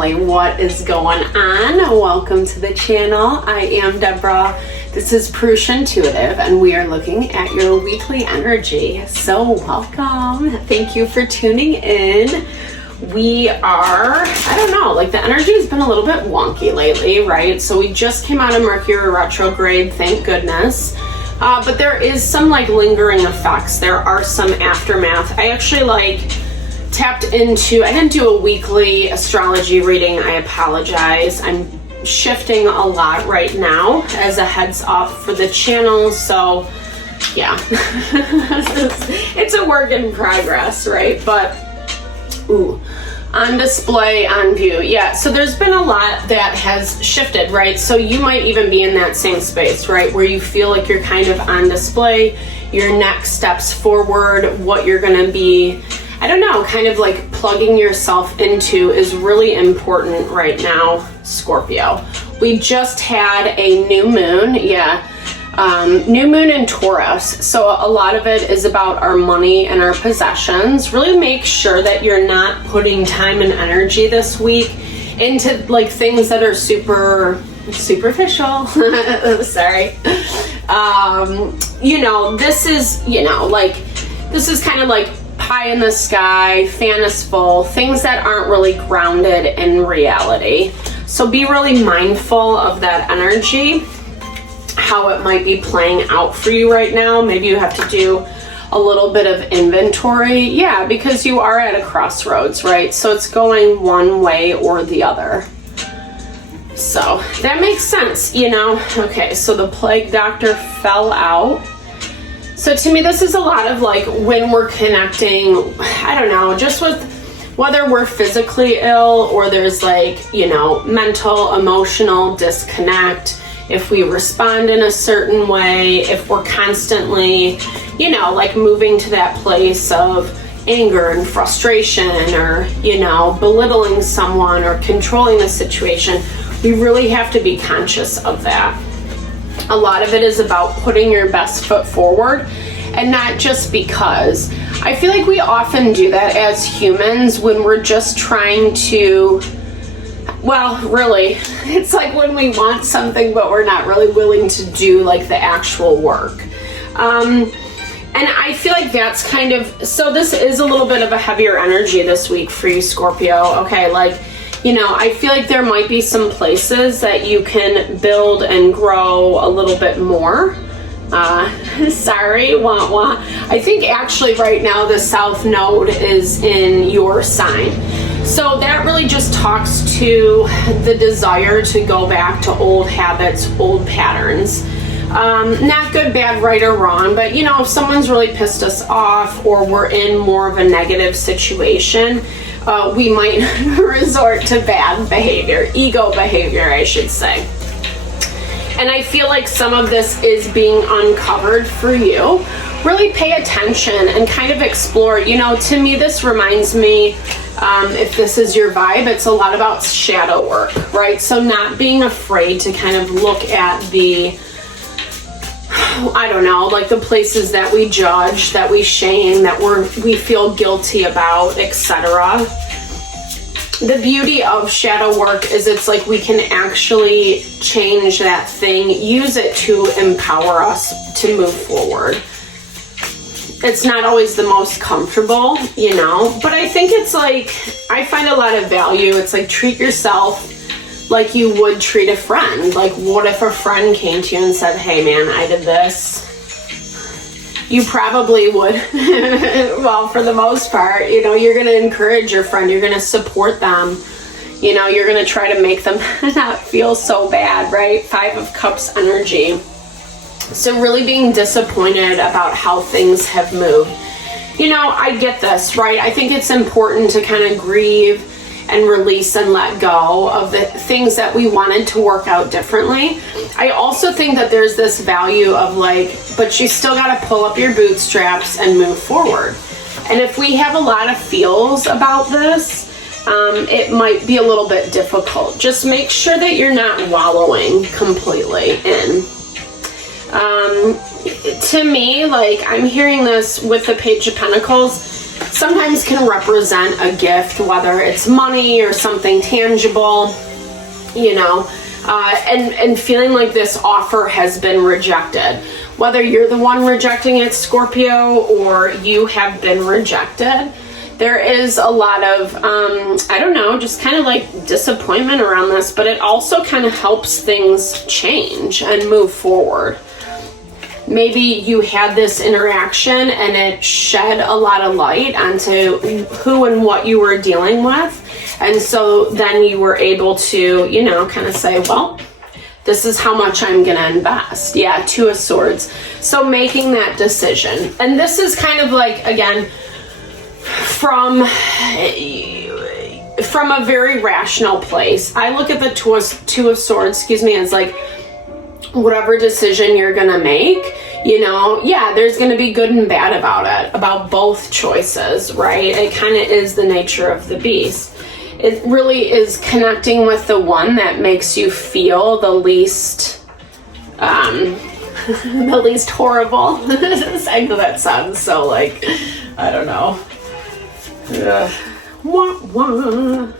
Family. What is going on? Welcome to the channel. I am Deborah. This is Purusha Intuitive, and we are looking at your weekly energy. So welcome. Thank you for tuning in. We are, I don't know, like the energy has been a little bit wonky lately, right? So we just came out of Mercury retrograde, thank goodness. But there is some like lingering effects. There are some aftermath. I actually tapped into, I didn't do a weekly astrology reading. I apologize. I'm shifting a lot right now as a heads off for the channel. So yeah, it's a work in progress, right? But ooh, on display, on view. Yeah, so there's been a lot that has shifted, right? So you might even be in that same space, right? Where you feel like you're kind of on display, your next steps forward, what you're gonna be, I don't know, kind of like plugging yourself into is really important right now, Scorpio. We just had a new moon, new moon in Taurus. So a lot of it is about our money and our possessions. Really make sure that you're not putting time and energy this week into like things that are super superficial. Sorry. This is kind of like pie in the sky, fan is full, things that aren't really grounded in reality. So be really mindful of that energy, how it might be playing out for you right now. Maybe you have to do a little bit of inventory. Yeah, because you are at a crossroads, right? So it's going one way or the other. So that makes sense, you know? Okay, so the plague doctor fell out. So to me, this is a lot of like when we're connecting, I don't know, just with whether we're physically ill or there's like, you know, mental, emotional disconnect, if we respond in a certain way, if we're constantly, you know, like moving to that place of anger and frustration or, you know, belittling someone or controlling the situation, we really have to be conscious of that. A lot of it is about putting your best foot forward, and not just because. I feel like we often do that as humans when we're just trying to, well, really, it's like when we want something but we're not really willing to do like the actual work. And I feel like that's kind of, so this is a little bit of a heavier energy this week for you, Scorpio. Okay, like, you know, I feel like there might be some places that you can build and grow a little bit more. Sorry, wah wah. I think actually right now the South Node is in your sign. So that really just talks to the desire to go back to old habits, old patterns. Not good, bad, right, or wrong, but you know, if someone's really pissed us off or we're in more of a negative situation, we might resort to bad behavior, ego behavior, I should say. And I feel like some of this is being uncovered for you. Really pay attention and kind of explore. You know, to me, this reminds me, if this is your vibe, it's a lot about shadow work, right? So not being afraid to kind of look at the, I don't know, like the places that we judge, that we shame, that we feel guilty about, etc. The beauty of shadow work is it's like we can actually change that thing, use it to empower us to move forward. It's not always the most comfortable, you know, but I think it's like, I find a lot of value. It's like treat yourself like you would treat a friend. Like what if a friend came to you and said, hey man, I did this? You probably would, well, for the most part, you know, you're going to encourage your friend, you're going to support them, you know, you're going to try to make them not feel so bad, right? 5 of Cups energy. So really being disappointed about how things have moved. You know, I get this, right? I think it's important to kind of grieve and release and let go of the things that we wanted to work out differently. I also think that there's this value of like, but you still got to pull up your bootstraps and move forward. And if we have a lot of feels about this, it might be a little bit difficult. Just make sure that you're not wallowing completely in. To me, like I'm hearing this with the Page of Pentacles, sometimes can represent a gift, whether it's money or something tangible, you know, and feeling like this offer has been rejected. Whether you're the one rejecting it, Scorpio, or you have been rejected, there is a lot of, I don't know, just kind of like disappointment around this, but it also kind of helps things change and move forward. Maybe you had this interaction and it shed a lot of light onto who and what you were dealing with. And so then you were able to, you know, kind of say, well, this is how much I'm going to invest. Yeah, Two of Swords. So making that decision. And this is kind of like, again, from a very rational place. I look at the Two of Swords, as like, whatever decision you're going to make, you know, yeah, there's going to be good and bad about it, about both choices, right? It kind of is the nature of the beast. It really is connecting with the one that makes you feel the least, the least horrible. I know that sounds so like, I don't know. Wah, wah.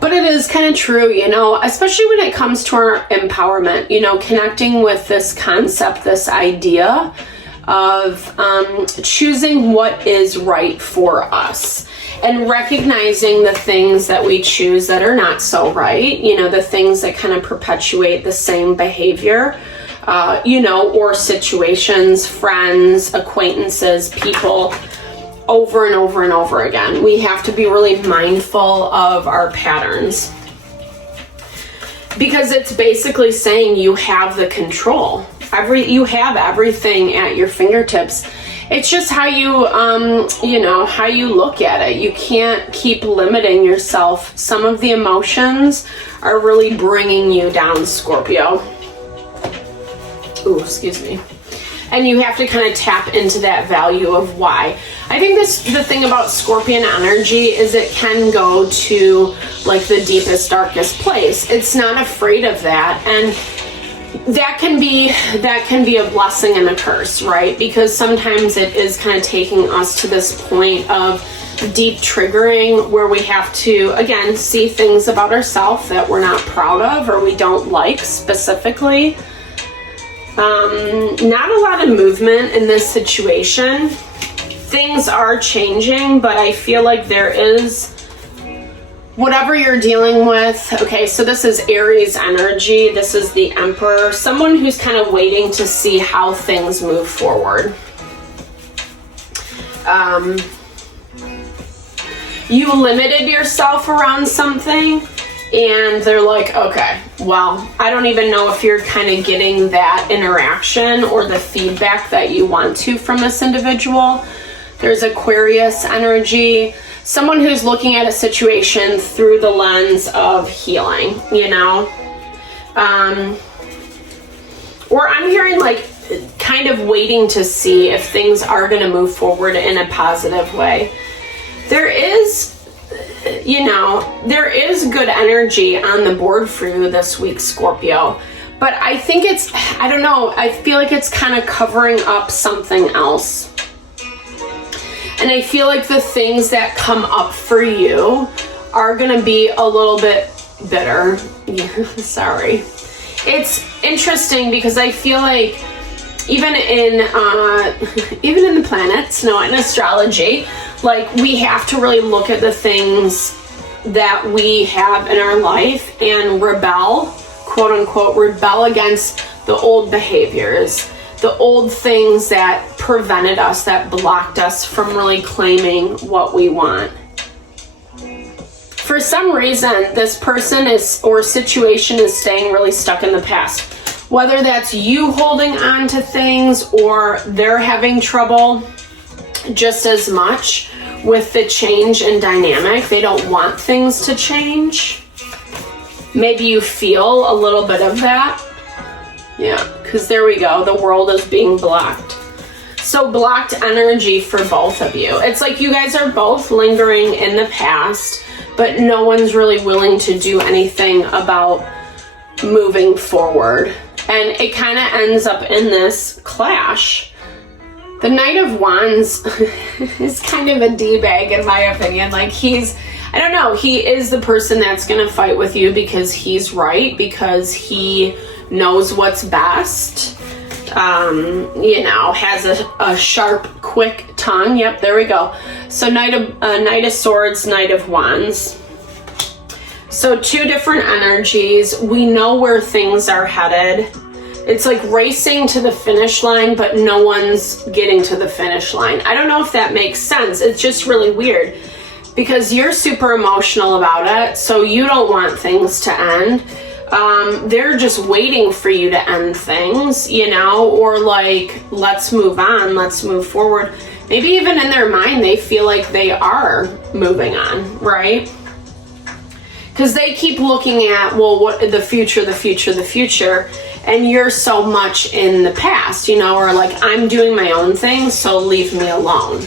But it is kind of true, you know, especially when it comes to our empowerment, you know, connecting with this concept, this idea of choosing what is right for us and recognizing the things that we choose that are not so right, you know, the things that kind of perpetuate the same behavior, you know, or situations, friends, acquaintances, people, over and over and over again. We have to be really mindful of our patterns, because it's basically saying you have the control. You have everything at your fingertips. It's just how you, you know, how you look at it. You can't keep limiting yourself. Some of the emotions are really bringing you down, Scorpio. Ooh, excuse me. And you have to kind of tap into that value of why. I think the thing about Scorpion energy is it can go to like the deepest, darkest place. It's not afraid of that. And that can be a blessing and a curse, right? Because sometimes it is kind of taking us to this point of deep triggering where we have to, again, see things about ourselves that we're not proud of or we don't like specifically. Not a lot of movement in this situation. Things are changing, but I feel like there is, whatever you're dealing with. Okay, so this is Aries energy. This is the Emperor. Someone who's kind of waiting to see how things move forward. You limited yourself around something, and they're like, okay, well, I don't even know if you're kind of getting that interaction or the feedback that you want to from this individual. There's Aquarius energy, someone who's looking at a situation through the lens of healing, you know? Or I'm hearing like kind of waiting to see if things are going to move forward in a positive way. There is, you know, there is good energy on the board for you this week, Scorpio. But I think it's, I don't know, I feel like it's kind of covering up something else. And I feel like the things that come up for you are going to be a little bit bitter. Yeah, sorry. It's interesting because I feel like even in the planets, no, in astrology, like we have to really look at the things that we have in our life and rebel, quote unquote, rebel against the old behaviors, the old things that prevented us, that blocked us from really claiming what we want. For some reason, this person is or situation is staying really stuck in the past. Whether that's you holding on to things or they're having trouble just as much with the change in dynamic. They don't want things to change. Maybe you feel a little bit of that. Yeah, because there we go. The world is being blocked. So blocked energy for both of you. It's like you guys are both lingering in the past, but no one's really willing to do anything about moving forward. And it kind of ends up in this clash The Knight of Wands is kind of a D-bag in my opinion. Like I don't know, he is the person that's going to fight with you because he's right, because he knows what's best. You know, has a sharp, quick tongue. Yep, there we go. So Knight of Swords, Knight of Wands. So two different energies. We know where things are headed. It's like racing to the finish line, but no one's getting to the finish line. I don't know if that makes sense. It's just really weird because you're super emotional about it, so you don't want things to end. They're just waiting for you to end things, you know, or like, let's move on, let's move forward. Maybe even in their mind, they feel like they are moving on, right? Because they keep looking at, well, what the future, and you're so much in the past, you know, or like, I'm doing my own thing, so leave me alone.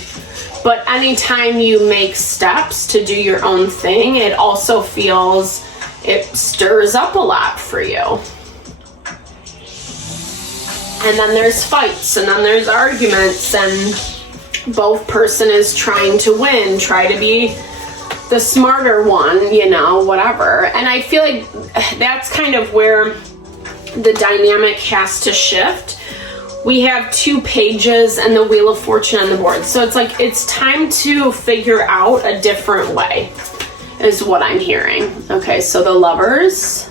But anytime you make steps to do your own thing, it also feels, it stirs up a lot for you. And then there's fights, and then there's arguments, and both person is trying to win, try to be the smarter one, you know, whatever. And I feel like that's kind of where the dynamic has to shift. We have 2 pages and the Wheel of Fortune on the board. So it's like, it's time to figure out a different way, is what I'm hearing. Okay, so the Lovers.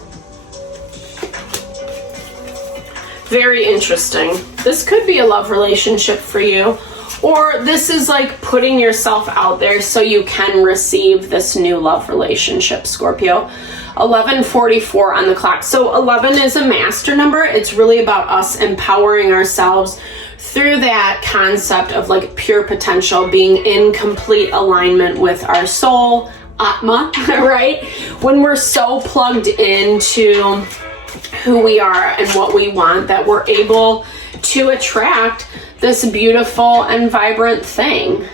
Very interesting. This could be a love relationship for you, or this is like putting yourself out there so you can receive this new love relationship, Scorpio. 11:44 on the clock. So 11 is a master number. It's really about us empowering ourselves through that concept of like pure potential, being in complete alignment with our soul, Atma, right? When we're so plugged into who we are and what we want, that we're able to attract this beautiful and vibrant thing.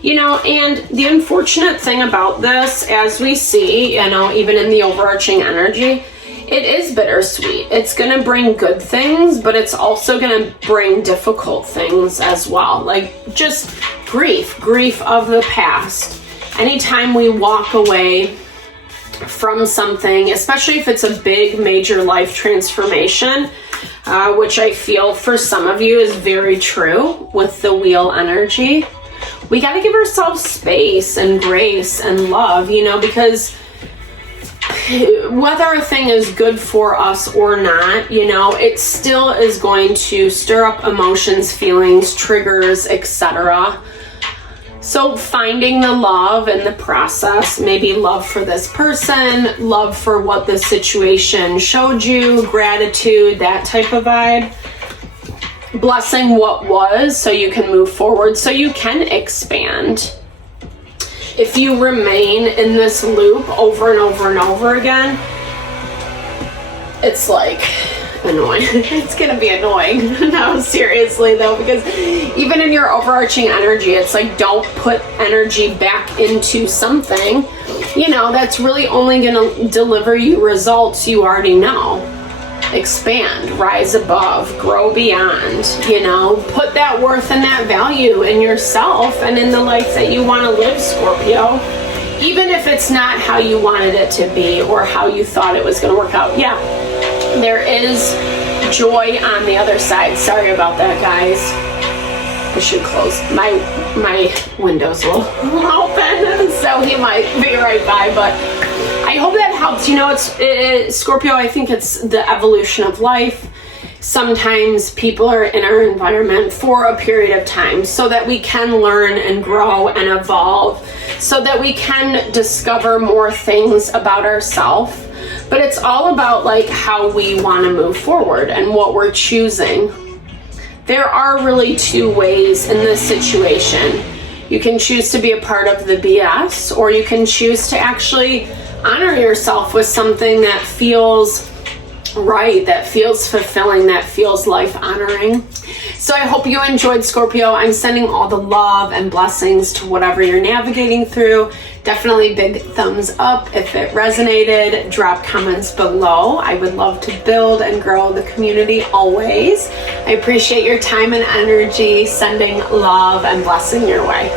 You know, and the unfortunate thing about this, as we see, you know, even in the overarching energy, it is bittersweet. It's going to bring good things, but it's also going to bring difficult things as well. Like just grief of the past. Anytime we walk away from something, especially if it's a big major life transformation, which I feel for some of you is very true with the wheel energy, we got to give ourselves space and grace and love, you know, because whether a thing is good for us or not, you know, it still is going to stir up emotions, feelings, triggers, etc. So finding the love in the process, maybe love for this person, love for what the situation showed you, gratitude, that type of vibe. Blessing what was so you can move forward, so you can expand. If you remain in this loop over and over and over again, it's like annoying. It's gonna be annoying. No, seriously though, because even in your overarching energy, it's like, don't put energy back into something, you know, that's really only gonna deliver you results you already know. Expand, rise above, grow beyond, you know, put that worth and that value in yourself and in the life that you want to live, Scorpio. Even if it's not how you wanted it to be or how you thought it was going to work out. Yeah, there is joy on the other side. Sorry about that, guys. I should close my windows will open, so he might be right by, but I hope that helps. You know, it's Scorpio, I think it's the evolution of life. Sometimes people are in our environment for a period of time so that we can learn and grow and evolve, so that we can discover more things about ourselves. But it's all about like how we want to move forward and what we're choosing. There are really 2 ways in this situation. You can choose to be a part of the BS, or you can choose to actually honor yourself with something that feels right, that feels fulfilling, that feels life honoring. So I hope you enjoyed, Scorpio. I'm sending all the love and blessings to whatever you're navigating through. Definitely big thumbs up if it resonated. Drop comments below. I would love to build and grow the community always. I appreciate your time and energy, sending love and blessing your way.